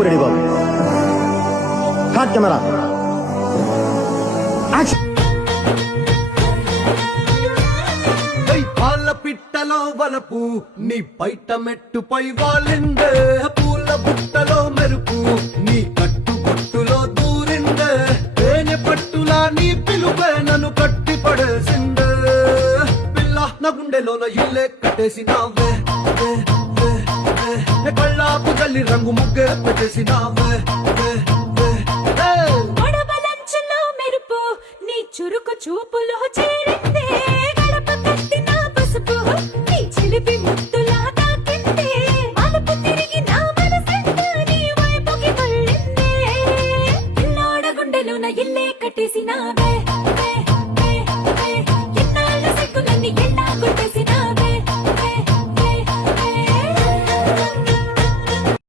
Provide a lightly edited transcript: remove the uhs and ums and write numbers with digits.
బాబు ready బాబు. హాట్ camera action. పాల పిట్టలో వలపు నీ పైట మెట్టుపై వాలిందే, పూల బుట్టలో మెరుపు నీ కట్టు బొట్టులో దూరిందే, తేనె పట్టులా నీ పిలుపే నన్ను కట్టి పడేసిందే. పిల్ల నా గుండెలోన ఇల్లే కట్టేసినావే, కళ్ళాపు జల్లి రంగు ముగ్గే పెట్టేసినావే. మెరుపు నీ చురుకు చూపులో చేర